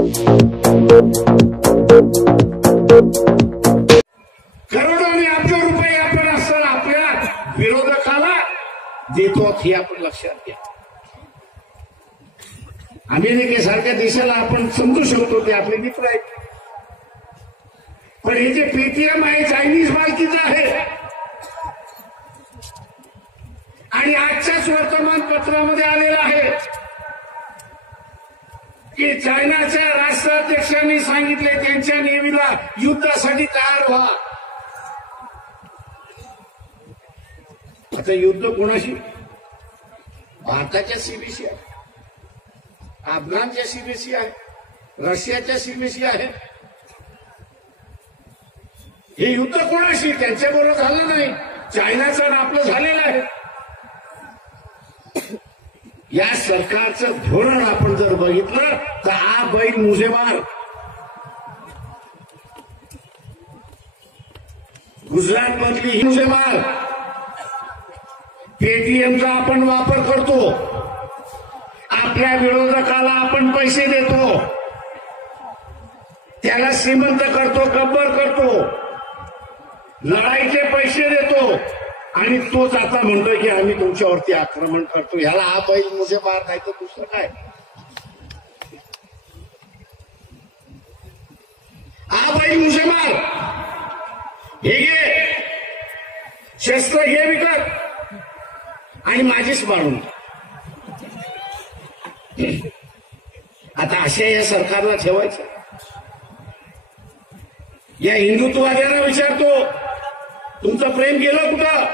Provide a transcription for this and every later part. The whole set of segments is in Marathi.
करोड आणि अब्ज रुपये आपण असताना आपल्या विरोधकाला देतो हे आपण लक्षात घ्या. अमेरिकेसारख्या देशाला आपण समजू शकतो ते आपले मित्र आहेत. पण हे जे पेटीएम आहे चायनीज मालकीचं आहे. आणि आजच्याच वर्तमानपत्रामध्ये आलेलं आहे. की चायनाच्या राष्ट्राध्यक्षांनी सांगितले त्यांच्या नेहमीला युद्धासाठी तयार व्हा. आता युद्ध कोणाशी? भारताच्या सीमेशी आहे. अफगाणच्या सीमेशी आहे. रशियाच्या सीमेशी आहे. हे युद्ध कोणाशी? त्यांच्याबरोबर झालं नाही. चायनाचं आणि आपलं झालेलं आहे. या सरकारचं धोरण आपण जर बघितलं तर हा बैल मुजेमार. गुजरात मधली ही मुजेमार. पेटीएमचा आपण वापर करतो. आपल्या विरोधकाला आपण पैसे देतो. त्याला श्रीमंत करतो गब्बर करतो. लढाईचे पैसे देतो. आणि तोच आता म्हणतोय की आम्ही तुमच्यावरती आक्रमण करतो. ह्याला हा बैल मुझे मार नाही तर दुसरं काय? हा बैल मुझे मार. हे घे. शस्त्र घे विकत. आणि माझीच मारून आता असे या सरकारला ठेवायचं. या हिंदुत्ववाद्यांना विचारतो तुमचं प्रेम गेलं कुठं?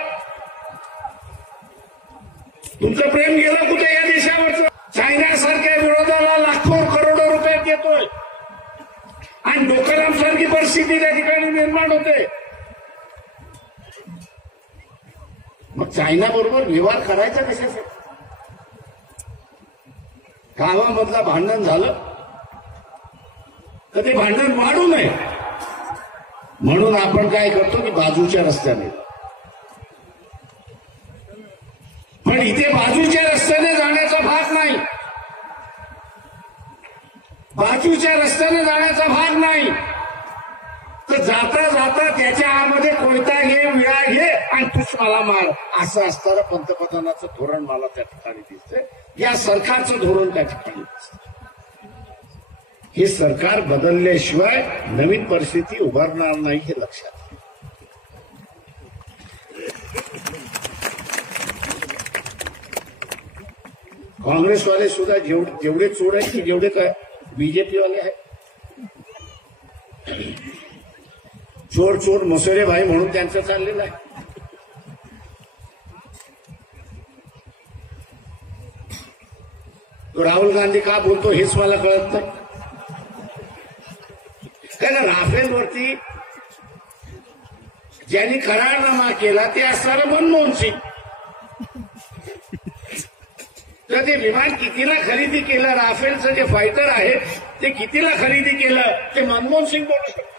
तुमचं प्रेम गेलं कुठे या देशावरचं? चायनासारख्या विरोधाला लाखो करोडो रुपये देतोय. आणि डोकराम सारखी परिस्थिती त्या ठिकाणी निर्माण होते. मग चायना बरोबर व्यवहार करायचा कशासाठी? गावामधलं भांडण झालं. तर ते भांडण वाढू नये. म्हणून आपण काय करतो की बाजूच्या रस्त्याने. पण इथे बाजूच्या रस्त्याने जाण्याचा भाग नाही. बाजूच्या रस्त्याने जाण्याचा भाग नाही. तर जाता जाता त्याच्या आतमध्ये कोयता घे विळा घे आणि तूच मला मार. असं असणारं पंतप्रधानाचं धोरण मला त्या ठिकाणी दिसतंय. या सरकारचं धोरण त्या ठिकाणी दिसतं हे सरकार बदलल्याशिवाय नवीन परिस्थिती उभारणार नाही हे लक्षात काँग्रेसवाले सुद्धा जेवढे जेवढे चोर आहेत की जेवढे काय बीजेपी वाले आहेत. चोर चोर मसोरे भाई म्हणून त्यांचं चाललेलं आहे. राहुल गांधी का बोलतो हेच मला कळत नाही. कारण राफेलवरती ज्यांनी करारनामा केला ते असणारं मनमोहन सिंग. तर ते विमान कितीला खरेदी केलं? राफेलचं जे फायटर आहे ते कितीला खरेदी केलं? ते मनमोहन सिंग बोलू शकतो.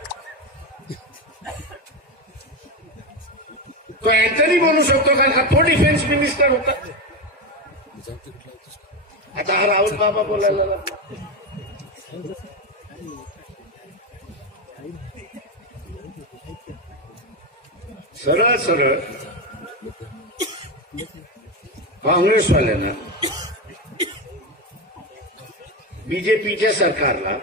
तो अँथनी बोलू शकतो कारण का तो डिफेन्स मिनिस्टर होता. आता हा राहुल बाबा बोलायला सरळ सरळ. काँग्रेसवाल्यांना बीजेपीच्या सरकारला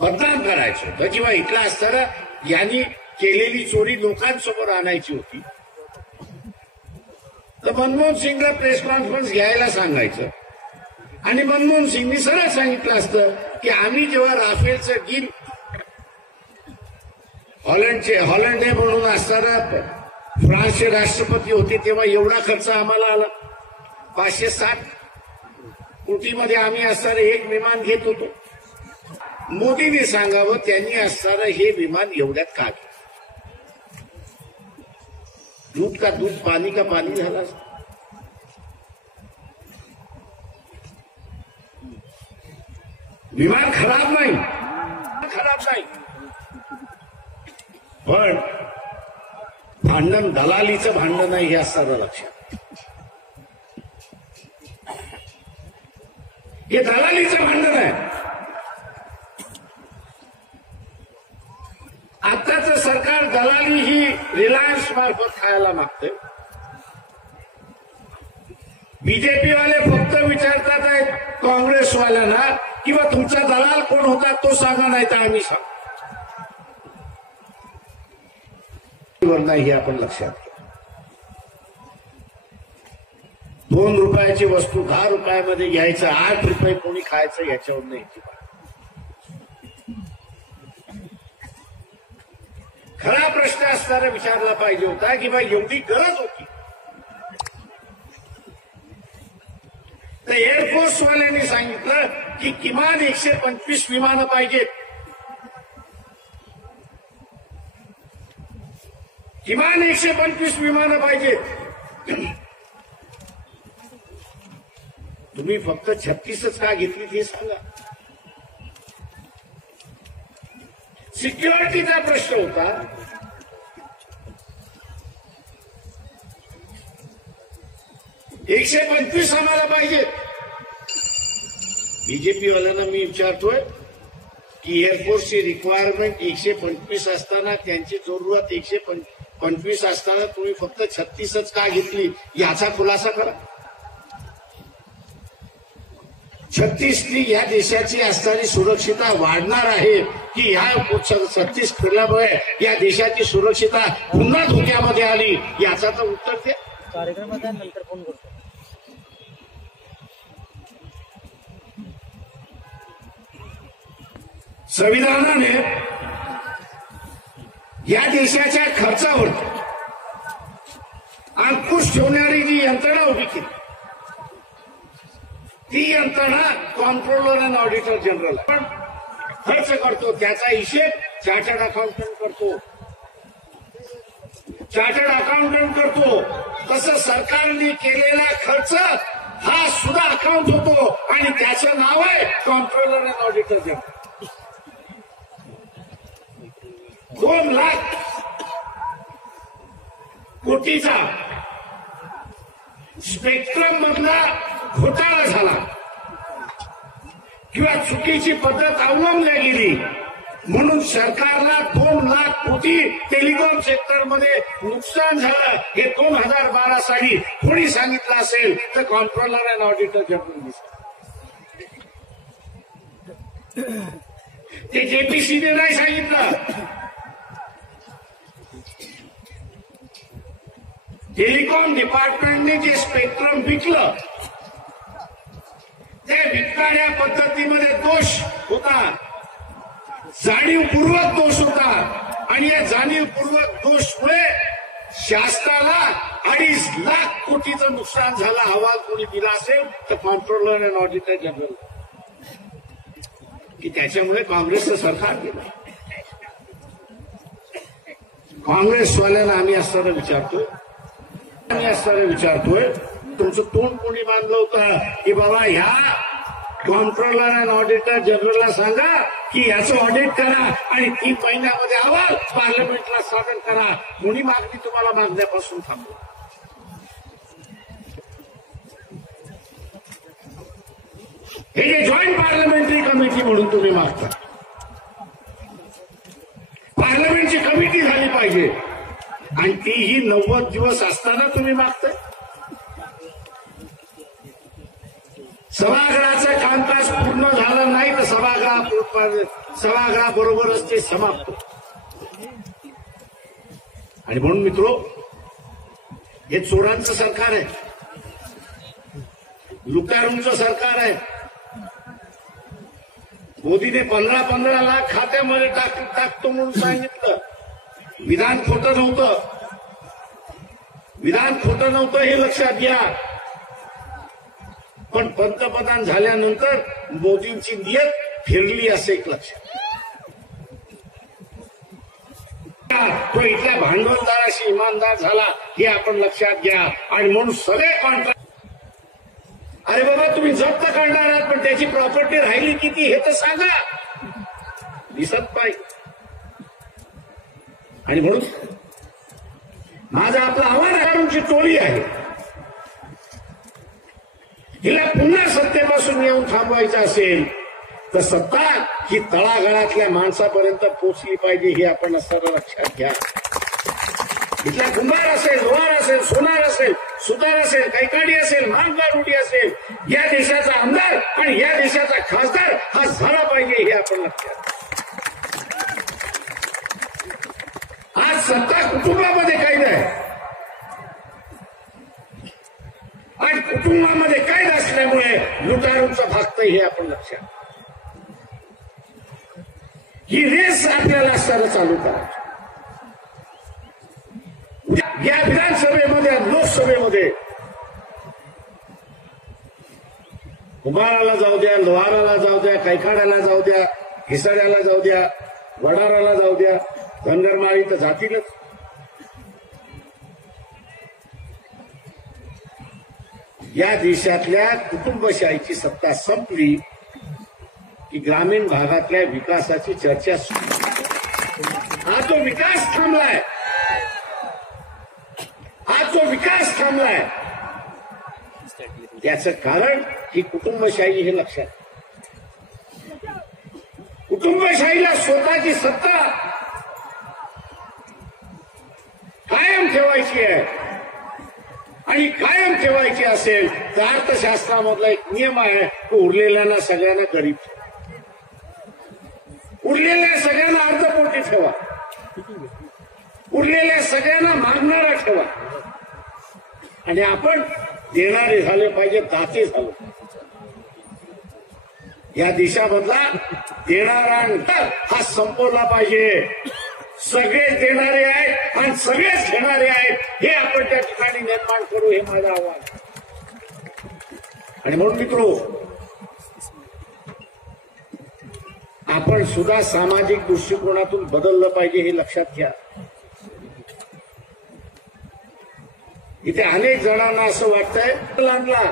मतदान करायचं होतं. किंवा इथला असताना यांनी केलेली चोरी लोकांसमोर आणायची होती. तर मनमोहन सिंगला प्रेस कॉन्फरन्स घ्यायला सांगायचं. आणि मनमोहन सिंगनी सरळ सांगितलं असतं की आम्ही जेव्हा राफेलचं डील हॉलंडचे हॉलंडे म्हणून असताना फ्रान्सचे राष्ट्रपती होते तेव्हा एवढा खर्च आम्हाला आला. पाचशे साठ कोटीमध्ये आम्ही असणारं एक विमान घेत होतो. मोदींनी सांगावं त्यांनी असणारं हे विमान एवढ्यात का घेतलं? दूध का दूध पाणी का पाणी झाला विमान खराब नाही. खराब नाही. पण भांडण दलालीचं भांडण नाही हे असणारं लक्षात. हे दलालीचं भांडण आहे. आताच सरकार दलाली ही रिलायन्स मार्फत खायला मागते बीजेपीवाले फक्त विचारतात आहेत काँग्रेसवाल्यांना किंवा तुमचा दलाल कोण होता तो सांगा नाही तर आम्ही सांग. नाही हे आपण लक्षात दोन रुपयाची वस्तू दहा रुपयामध्ये घ्यायचं आठ रुपये कोणी खायचं याच्यावर नाही. खरा प्रश्न असणारा विचारला पाहिजे होता की बाई एवढी गरज होती. तर एअरफोर्सवाल्यांनी सांगितलं की किमान एकशे पंचवीस विमानं पाहिजेत. किमान एकशे पंचवीस विमानं पाहिजेत. तुम्ही फक्त छत्तीसच का घेतली ते सांगा. सिक्युरिटीचा प्रश्न होता. एकशे पंचवीस आम्हाला पाहिजे. बीजेपी वाल्यांना मी विचारतोय की एअरफोर्सची रिक्वायरमेंट एकशे पंचवीस असताना त्यांची जरूरत एकशे पंचवीस असताना तुम्ही फक्त छत्तीसच का घेतली? याचा खुलासा करा. छत्तीसनी या देशाची असणारी सुरक्षिता वाढणार आहे की या छत्तीस फिरल्यामुळे या देशाची सुरक्षिता पुन्हा धोक्यामध्ये आली? याचा तर उत्तर द्या कार्यक्रमात नंतर फोन करतो. संविधानाने या देशाच्या खर्चावर अंकुश ठेवणारी जी यंत्रणा उभी केली. ती यंत्रणा कॉन्ट्रोलर अँड ऑडिटर जनरल पण खर्च करतो त्याचा हिशेब चार्टर्ड अकाउंटंट करतो. चार्टर्ड अकाउंटंट करतो. तसं सरकारने केलेला खर्च हा सुद्धा अकाउंट होतो आणि त्याचं नाव आहे कॉन्ट्रोलर अँड ऑडिटर जनरल दोन लाख कोटीचा स्पेक्ट्रम मधला घोटाळा झाला. किंवा चुकीची पद्धत अवलंबल्या गेली म्हणून सरकारला दोन लाख कोटी टेलिकॉम सेक्टरमध्ये नुकसान झालं. हे दोन हजार बारा साली कोणी सांगितलं असेल तर कॉन्ट्रोलर अँड ऑडिटर जनरल ते जेपीसीने नाही सांगितलं. टेलिकॉम डिपार्टमेंटने जे स्पेक्ट्रम विकलं जे विकणाऱ्या पद्धतीमध्ये दोष होता जाणीवपूर्वक दोष होता आणि या जाणीवपूर्वक दोषमुळे शासनाला अडीच लाख कोटीचं नुकसान झालं अहवाल कोणी दिला असेल तर कॉन्ट्रोलर अँड ऑडिटर जनरल की त्याच्यामुळे काँग्रेसचं सरकार गेलं. काँग्रेसवाल्यांना आम्ही असताना विचारतोय. आम्ही असताना विचारतोय तुमचं तोंड कोणी बांधलं होतं? की बाबा ह्या कॉन्ट्रोलर अँड ऑडिटर जनरलला सांगा की याचं ऑडिट करा आणि तीन महिन्यामध्ये अहवाल पार्लमेंटला सादर करा. कोणी मागणी तुम्हाला मागण्यापासून थांबू हे जे जॉईंट पार्लमेंटरी कमिटी म्हणून तुम्ही मागता. पार्लमेंटची कमिटी झाली पाहिजे. आणि तीही नव्वद दिवस असताना तुम्ही मागताय. सभागृहाचं कामकाज पूर्ण झालं नाही तर सभागृहा सभागृहाबरोबरच ते समाप्त. आणि म्हणून मित्रो हे चोरांचं सरकार आहे. लुटारूंचं सरकार आहे. मोदीने पंधरा पंधरा लाख खात्यामध्ये टाक टाकतो म्हणून सांगितलं. विधान खोटं नव्हतं. विधान खोटं नव्हतं हे लक्षात घ्या. पण पंतप्रधान झाल्यानंतर मोदींची नियत फिरली असं एक लक्षात तो इथल्या भांडवलदाराशी इमानदार झाला हे आपण लक्षात घ्या. आणि म्हणून सगळे कॉन्ट्रॅक्ट अरे बाबा तुम्ही जप्त करणार आहात पण त्याची प्रॉपर्टी राहिली किती हे तर सांगा. दिसत पाहिजे आणि म्हणून माझं आपलं आव्हान टोळी आहे. हिला पुन्हा सत्तेपासून येऊन थांबवायचं असेल तर सत्ता ही तळागाळातल्या माणसापर्यंत पोचली पाहिजे हे आपण असताना लक्षात घ्या. इथला कुंभार असेल लोहार असेल सोनार असेल सुतार असेल कैकाडी असेल मानगारुडी असेल या देशाचा आमदार आणि या देशाचा खासदार हा झाला पाहिजे हे आपण लक्षात आज सत्ता कुटुंबामध्ये काही आहे आणि कुटुंबामध्ये कैद असल्यामुळे लुटारूचं भागतंय हे आपण लक्षात ही रेस आपल्याला असताना चालू करायची. या विधानसभेमध्ये लोकसभेमध्ये कुमाराला जाऊ द्या लोहाराला जाऊ द्या कैकाड्याला जाऊ द्या घिसाड्याला जाऊ द्या वडाराला जाऊ द्या धनगरमाळी तर जातीलच. या देशातल्या कुटुंबशाहीची सत्ता संपली की ग्रामीण भागातल्या विकासाची चर्चा सुरू. हा जो विकास थांबलाय हा जो विकास थांबलाय त्याचं कारण ही कुटुंबशाही हे लक्षात कुटुंबशाहीला स्वतःची सत्ता कायम ठेवायची आहे. आणि कायम ठेवायची असेल तर अर्थशास्त्रामधला एक नियम आहे तो उरलेल्यांना सगळ्यांना गरीब ठेवा. उरलेल्या सगळ्यांना अर्धपोटी ठेवा. उरलेल्या सगळ्यांना मागणारा ठेवा. आणि आपण देणारे झाले पाहिजे दाते झालो या देशामधला देणारा आणि हा संपवला पाहिजे. सगळेच देणारे आहेत आणि सगळेच घेणारे आहेत. हे आपण त्या ठिकाणी निर्माण करू हे माझं आव्हान. आणि म्हणून मित्रो आपण सुद्धा सामाजिक दृष्टिकोनातून बदललं पाहिजे हे लक्षात घ्या. इथे अनेक जणांना असं वाटतंय लांबला.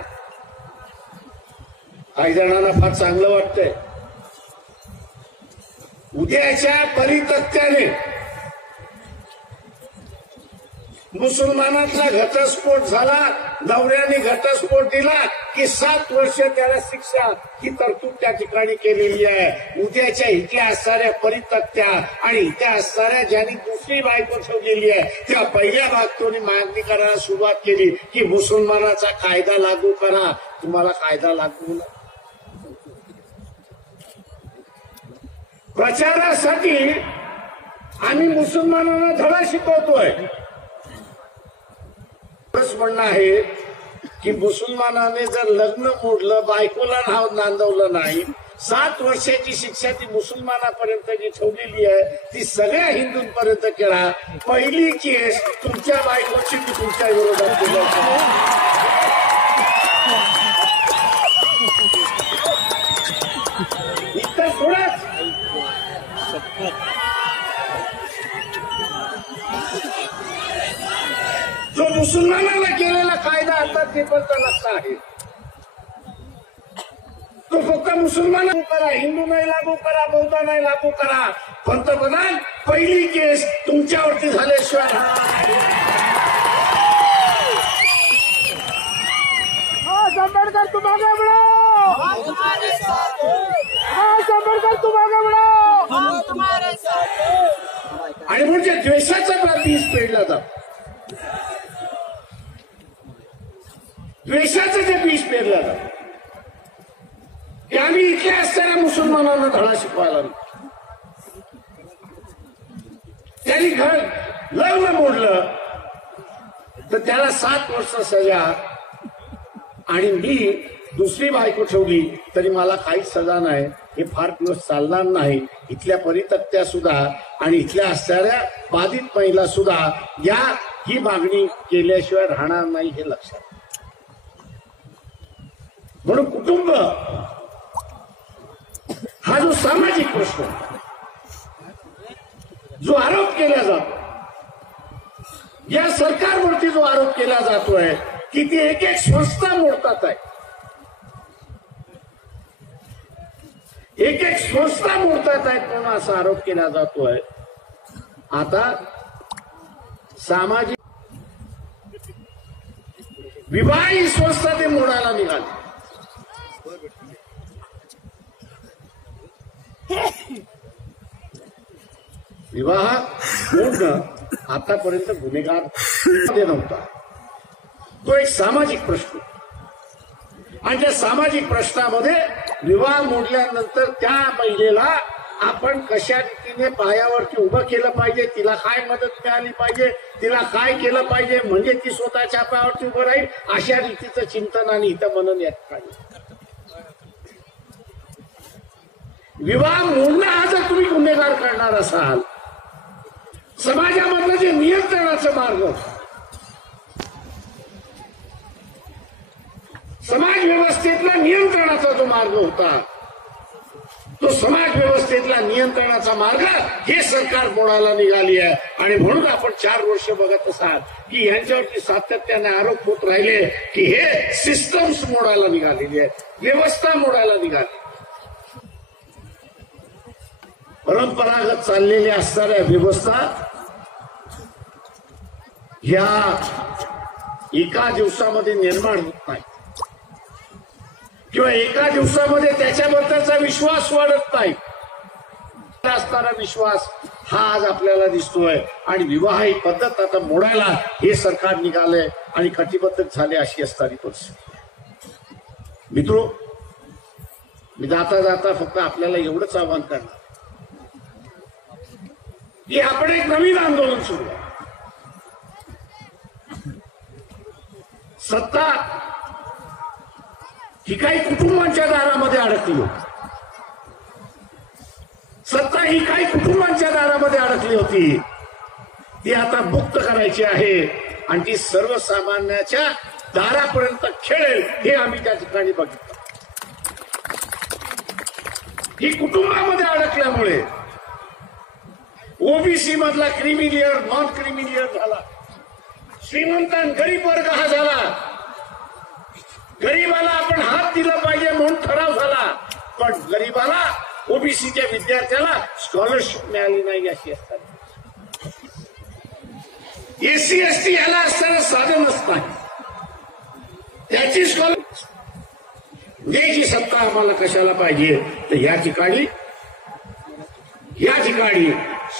काही जणांना फार चांगलं वाटतंय. उद्याच्या परितत्याने मुसलमानातला घटस्फोट झाला नवऱ्याने घटस्फोट दिला की सात वर्ष त्याला शिक्षा ही तरतूद त्या ठिकाणी केलेली आहे. उद्याच्या इतिहास साऱ्या परितक्त्या आणि इतिहास साऱ्या ज्यांनी दुसरी बायको ठेवलेली आहे त्या पहिल्या भागतोनी मागणी करायला सुरुवात केली की मुसलमानाचा कायदा लागू करा. तुम्हाला कायदा लागू प्रचारासाठी आम्ही मुसलमानांना धडा शिकवतोय. एवढंच म्हणणं आहे की मुसलमानाने जर लग्न मोडलं बायकोला नाव नांदवलं नाही सात वर्षाची शिक्षा ती मुसलमानापर्यंत जी ठेवलेली आहे ती सगळ्या हिंदूंपर्यंत केला पहिली केस तुमच्या बायकोची मी तुमच्या विरोधात इतर इतकं मुसलमानाला केलेला कायदा आता ते पण नसता आहे. तो फक्त मुसलमान करा हिंदू नाही लागू करा बौद्ध नाही लागू करा. पंतप्रधान पहिली केस तुमच्यावरती झाल्याशिवाय आंबेडकर हैं आज आंबेडकर हैं आणि म्हणजे द्वेषाचा बीज पेरला जात. द्वेषाचं जे बीज पेरलं जात ते आम्ही इथल्या असणाऱ्या मुसलमानांना धडा शिकवायला त्यांनी घर लग्न मोडलं तर त्याला सात वर्ष सजा आणि मी दुसरी बायको ठेवली तरी मला काहीच सजा नाही हे फार दिवस चालणार नाही. इथल्या परितक्त्या सुद्धा आणि इथल्या असणाऱ्या बाधित महिला सुद्धा या ही मागणी केल्याशिवाय राहणार नाही हे लक्षात म्हणून कुटुंब हा जो सामाजिक प्रश्न जो आरोप केला जातो या सरकारवरती जो आरोप केला जातोय की ती एक एक संस्था मोडतात आहे. एक एक संस्था मोडतात आहेत म्हणून असा आरोप केला जातोय. आता सामाजिक विवाह ही संस्था ते मोडायला निघाली. विवाह मोडणं आतापर्यंत गुन्हेगार नव्हता. तो एक सामाजिक प्रश्न. आणि त्या सामाजिक प्रश्नामध्ये विवाह मोडल्यानंतर त्या महिलेला आपण कशा रीतीने पायावरती उभं केलं पाहिजे तिला काय मदत मिळाली पाहिजे तिला काय केलं पाहिजे म्हणजे ती स्वतःच्या पायावरती उभं राहील अशा रीतीचं चिंतन आणि हितं मनन यात ठिकाणी विवाह मोडणं हा जर तुम्ही गुन्हेगार करणार असाल समाजामधलं जे नियंत्रणाचा मार्ग. समाज व्यवस्थेतला नियंत्रणाचा जो मार्ग होता तो समाज व्यवस्थेतला नियंत्रणाचा मार्ग हे सरकार बोडायला निघाली आहे. आणि म्हणून आपण चार वर्ष बघत असाल की यांच्यावरती सातत्याने आरोप होत राहिले की हे सिस्टम्स मोडायला निघालेली आहेत व्यवस्था मोडायला निघाली. परंपरागत चाललेली असणाऱ्या व्यवस्था ह्या एका दिवसामध्ये निर्माण होत नाही. किंवा एका दिवसामध्ये त्याच्याबद्दलचा विश्वास वाढत नाही. असणारा विश्वास हा आज आपल्याला दिसतोय. आणि विवाह ही पद्धत आता मोडायला हे सरकार निघालंय आणि कटिबद्ध झाले अशी असणारी परिस्थिती. मित्रो मी जाता जाता फक्त आपल्याला एवढंच आव्हान करणार. की आपण एक नवीन आंदोलन सुरू आहे सत्ता ही काही कुटुंबांच्या दारामध्ये अडकली होती. सत्ता ही काही कुटुंबांच्या दारामध्ये अडकली होती. ती आता मुक्त करायची आहे आणि ती सर्वसामान्याच्या दारापर्यंत खेळेल हे आम्ही त्या ठिकाणी बघितलं. ही कुटुंबामध्ये अडकल्यामुळे ओबीसी मधला creamy layer non creamy layer झाला. श्रीमंतान गरीब वर्ग हा झाला. गरीबाला आपण हात दिला पाहिजे म्हणून ठराव झाला. पण गरीबाला ओबीसीच्या विद्यार्थ्याला स्कॉलरशिप मिळाली नाही अशी असतात. एससी एसटी याला असताना साधनच नाही त्याची स्कॉलर द्यायची सत्ता आम्हाला कशाला पाहिजे तर या ठिकाणी या ठिकाणी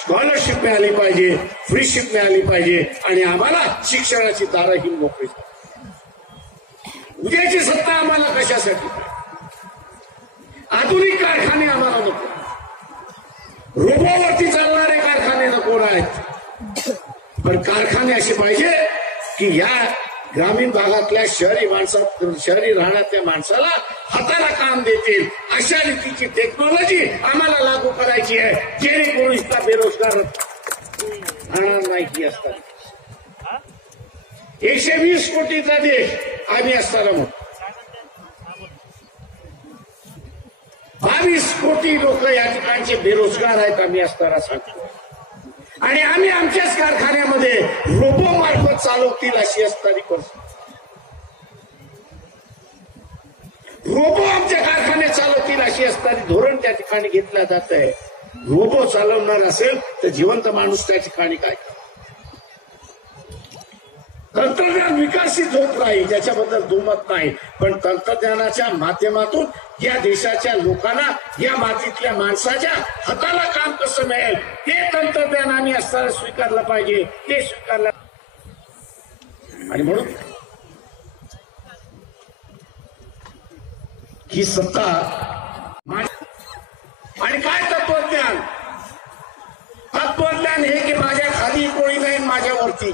स्कॉलरशिप मिळाली पाहिजे फ्रीशिप मिळाली पाहिजे आणि आम्हाला शिक्षणाची दारा ही मोकळी उद्याची सत्ता आम्हाला कशासाठी? आधुनिक कारखाने आम्हाला नको. रोबोवरती चालणारे कारखाने नको आहेत पण कारखाने असे पाहिजे की या ग्रामीण भागातल्या शहरी माणसा शहरी राहण्यातल्या माणसाला हाताला काम देतील. अशा रीतीची टेक्नॉलॉजी आम्हाला इथला बेरोजगार नाही एकशे वीस कोटीचा देश आम्ही असताना म्हणतो. बावीस कोटी लोक या ठिकाणचे बेरोजगार आहेत आम्ही असताना सांगतो. आणि आम्ही आमच्याच कारखान्यामध्ये रोबो मार्फत चालवतील अशी असणारी करतो. रोबो आमच्या कारखाने चालवतील अशी असणारी धोरण त्या ठिकाणी घेतलं जात आहे रोबो चालवणार असेल तर जिवंत माणूस त्या ठिकाणी काय तंत्रज्ञान विकसित होत नाही त्याच्याबद्दल दुमत नाही. पण तंत्रज्ञानाच्या माध्यमातून या देशाच्या लोकांना या मातीतल्या माणसाच्या हाताला काम कसं मिळेल ते तंत्रज्ञानाने असताना स्वीकारलं पाहिजे ते स्वीकारलं आणि म्हणून ही सत्ता आणि काय तत्वज्ञान? तत्वज्ञान हे की माझ्या खाली कोणी नाही माझ्यावरती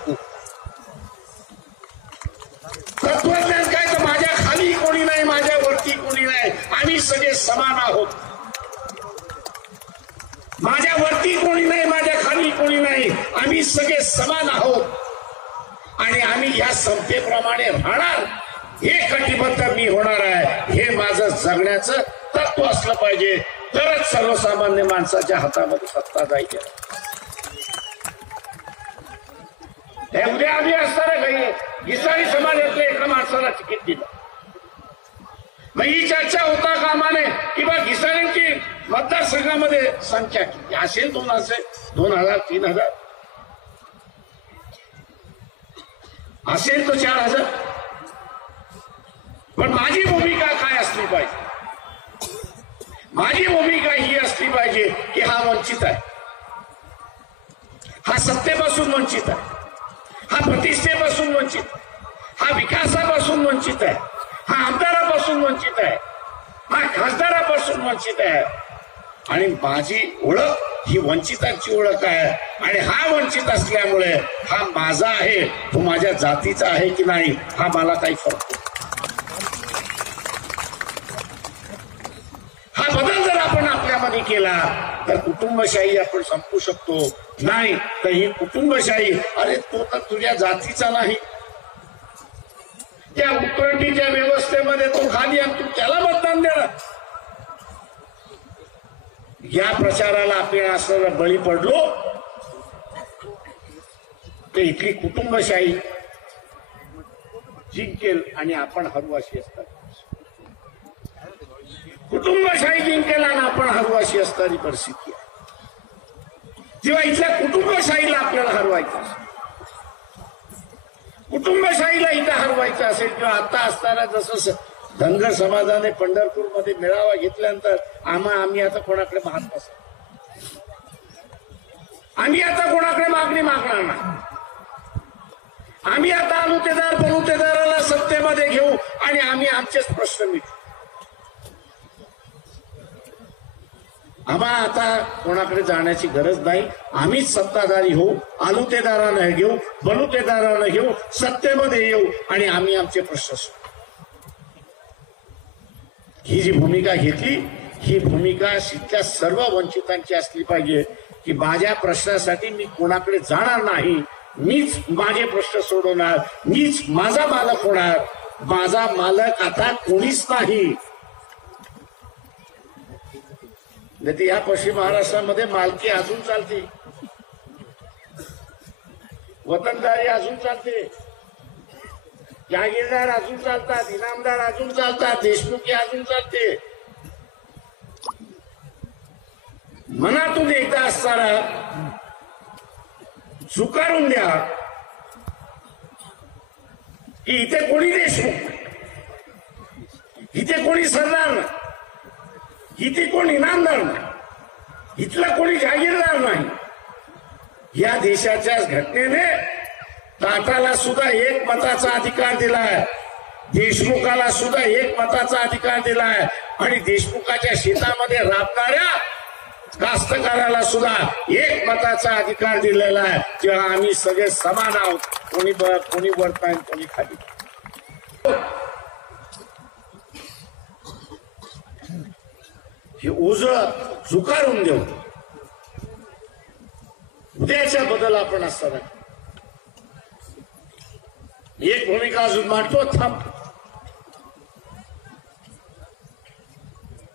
तत्वज्ञान काय? तर माझ्या खाली कोणी नाही माझ्या वरती कोणी नाही. आम्ही सगळे समान आहोत. माझ्या वरती कोणी नाही माझ्या खाली कोणी नाही. आम्ही सगळे समान आहोत. आणि आम्ही या समतेप्रमाणे राहणार. हे कटिबद्ध मी होणार आहे. हे माझं जगण्याचं तत्व असलं पाहिजे. तरच सर्वसामान्य माणसाच्या हातामध्ये सत्ता जायची. हे उद्या आम्ही असताना काही इसाई समाजातल्या एका माणसाला तिकीट दिलं. मग ही चर्चा होता कामाने किंवा बा घिसाऱ्यांची मतदारसंघामध्ये संख्या किती असेल? दोन असेल? दोन हजार तीन हजार? असेल तो चार हजार. पण माझी भूमिका काय असली पाहिजे? माझी भूमिका ही असली पाहिजे की हा वंचित आहे. हा सत्तेपासून वंचित आहे. हा प्रतिष्ठेपासून वंचित. हा विकासापासून वंचित आहे. हा आमदारापासून वंचित आहे. हा खासदारापासून वंचित आहे. आणि माझी ओळख ही वंचितांची ओळख आहे. आणि हा वंचित असल्यामुळे हा माझा आहे. तो माझ्या जातीचा आहे की नाही हा मला काही फरक नाही. हा बदल जर आपण आपल्यामध्ये केला तर कुटुंबशाही आपण संपू शकतो. नाही तर ही कुटुंबशाही अरे तो तर तुझ्या जातीचा नाही. त्या उकरटीच्या व्यवस्थेमध्ये तो खाली आणि तू त्याला मतदान देणार. या प्रचाराला आपण असं बळी पडलो. ते इथली कुटुंबशाही जिंकेल आणि आपण हरवाशी असतात. कुटुंबशाही जिंकेला ना आपण हरवाशी असणारी परिस्थिती आहे. जेव्हा इथल्या कुटुंबशाहीला आपल्याला हरवायचं असेल कुटुंबशाहीला इथं हरवायचं असेल किंवा आता असताना जसं धनगर समाजाने पंढरपूरमध्ये मेळावा घेतल्यानंतर आम्हा आम्ही आता कोणाकडे मागत नसतो आम्ही आता कोणाकडे मागणी मागणार नाही. आम्ही आता अनुतेदार बनुतेदाराला सत्तेमध्ये घेऊ आणि आम्ही आमचेच प्रश्न मिटू आम्हाला आता कोणाकडे जाण्याची गरज नाही. आम्हीच सत्ताधारी होऊ आलुतेदारानं घेऊ बलुतेदारानं घेऊ सत्तेमध्ये येऊ आणि आम्ही आमचे प्रश्न सोडू ही जी भूमिका घेतली ही भूमिका इथल्या सर्व वंचितांची असली पाहिजे की माझ्या प्रश्नासाठी मी कोणाकडे जाणार नाही मीच माझे प्रश्न सोडवणार मीच माझा मालक होणार. माझा मालक आता कोणीच नाही. नाही तर या पश्चिम महाराष्ट्रामध्ये मालकी अजून चालते. वतनदारी अजून चालते. जागीरदार अजून चालतात इनामदार अजून चालतात देशमुखी अजून चालते. मनातून एकदा असताना स्वीकारून द्या की इथे कोणी देशमुख? इथे कोणी सरदार नाही? इथे कोण इनामदार नाही. इथला कोणी जागीरदार नाही. या देशाच्या घटनेने ताटाला सुद्धा एक मताचा अधिकार दिलाय. देशमुखाला सुद्धा एक मताचा अधिकार दिलाय. आणि देशमुखाच्या शेतामध्ये राबणाऱ्या कास्तकाराला सुद्धा एक मताचा अधिकार दिलेला आहे. तेव्हा आम्ही सगळे समान आहोत. कोणी कोणी वरता कोणी खाली. हे उजळत झुकारून देऊ. उद्याच्या बदल आपण असताना एक भूमिका अजून मांडतो थांब.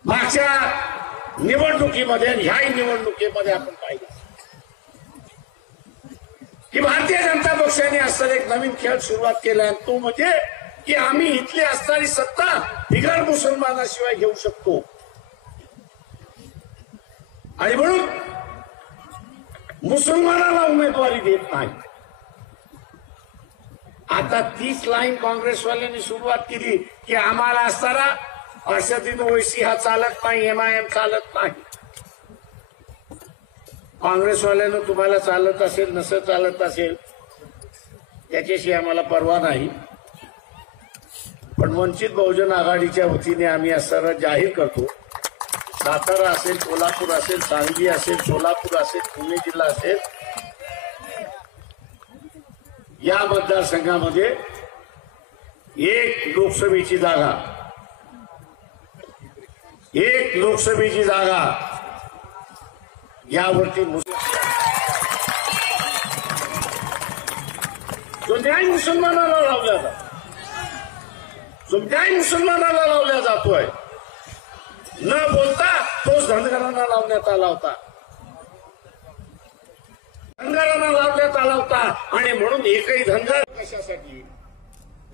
मागच्या निवडणुकीमध्ये आणि ह्याही निवडणुकीमध्ये आपण पाहिलं. की भारतीय जनता पक्षाने असताना एक नवीन खेळ सुरुवात केला आणि तो म्हणजे की आम्ही इथली असणारी सत्ता बिगर मुसलमानाशिवाय घेऊ शकतो. आणि म्हणून मुसलमानाला उमेदवारी देत नाही. आता तीच लाईन काँग्रेसवाल्यांनी सुरुवात केली की आम्हाला असताना अर्षदीन ओैसी हा चालत नाही एमआयएम चालत नाही. काँग्रेसवाल्यानं तुम्हाला चालत असेल नसं चालत असेल त्याच्याशी आम्हाला परवा नाही. पण वंचित बहुजन आघाडीच्या वतीने आम्ही असताना जाहीर करतो सातारा असेल कोल्हापूर असेल सांगली असेल सोलापूर असेल पुणे जिल्हा असेल या मतदारसंघामध्ये एक लोकसभेची जागा एक लोकसभेची जागा यावरती जो न्याय मुसलमानाला लावला जातो. जो न्याय मुसलमानाला लावला जातोय. न बोलता तोच धनगरांना लावण्यात आला होता. धनगरांना लावण्यात आला होता. आणि म्हणून एकही धनगर कशासाठी?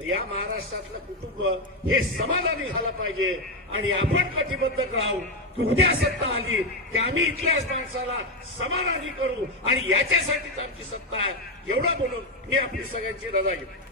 या महाराष्ट्रातलं कुटुंब हे समाधानी झालं पाहिजे. आणि आपण कटिबद्ध राहू की उद्या सत्ता आली की आम्ही इथल्याच माणसाला समाधानी करू. आणि याच्यासाठीच आमची सत्ता आहे. एवढं बोलून मी आपली सगळ्यांची रजा घेतो.